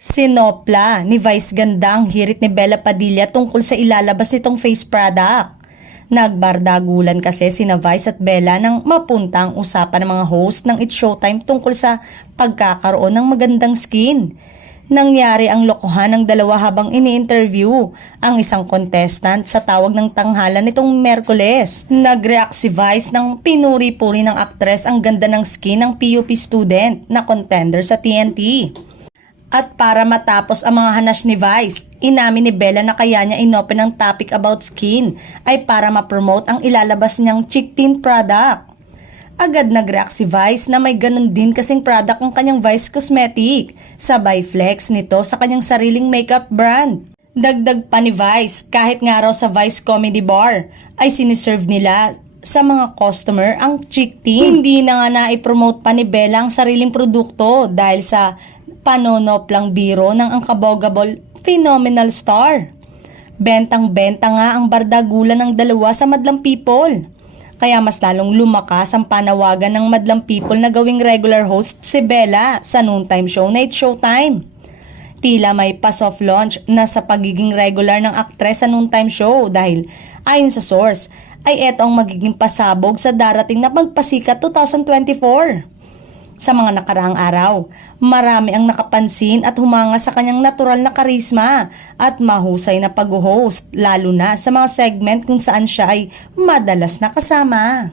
Sinopla ni Vice ganda ang hirit ni Bella Padilla tungkol sa ilalabas nitong face product. Nagbardagulan kasi sina Vice at Bella nang mapunta ang usapan ng mga host ng It's Showtime tungkol sa pagkakaroon ng magandang skin. Nangyari ang lokohan ng dalawa habang ini-interview ang isang contestant sa tawag ng tanghalan nitong Merkules. Nag-react si Vice nang pinuri-puri ng aktres ang ganda ng skin ng PUP student na contender sa TNT. At para matapos ang mga hanas ni Vice, inamin ni Bella na kaya niya inopen ang topic about skin ay para ma-promote ang ilalabas niyang cheek tint product. Agad nag-react si Vice na may ganun din kasing product ang kanyang Vice Cosmetic, sabay flex nito sa kanyang sariling makeup brand. Dagdag pa ni Vice, kahit nga raw sa Vice Comedy Bar ay siniserve nila sa mga customer ang cheek tint. Hindi na nga na-promote pa ni Bella ang sariling produkto dahil sa panonoplang biro ng unkabogable phenomenal star. Bentang-benta nga ang bardagulan ng dalawa sa madlang people. Kaya mas lalong lumakas ang panawagan ng madlang people na gawing regular host si Bella sa noontime show na It's Showtime. Tila may pa-soft launch na sa pagiging regular ng aktres sa noontime show dahil ayon sa source ay eto ang magiging pasabog sa darating na Magpasikat 2024. Sa mga nakaraang araw, marami ang nakapansin at humanga sa kanyang natural na karisma at mahusay na pag-host, lalo na sa mga segment kung saan siya ay madalas nakasama.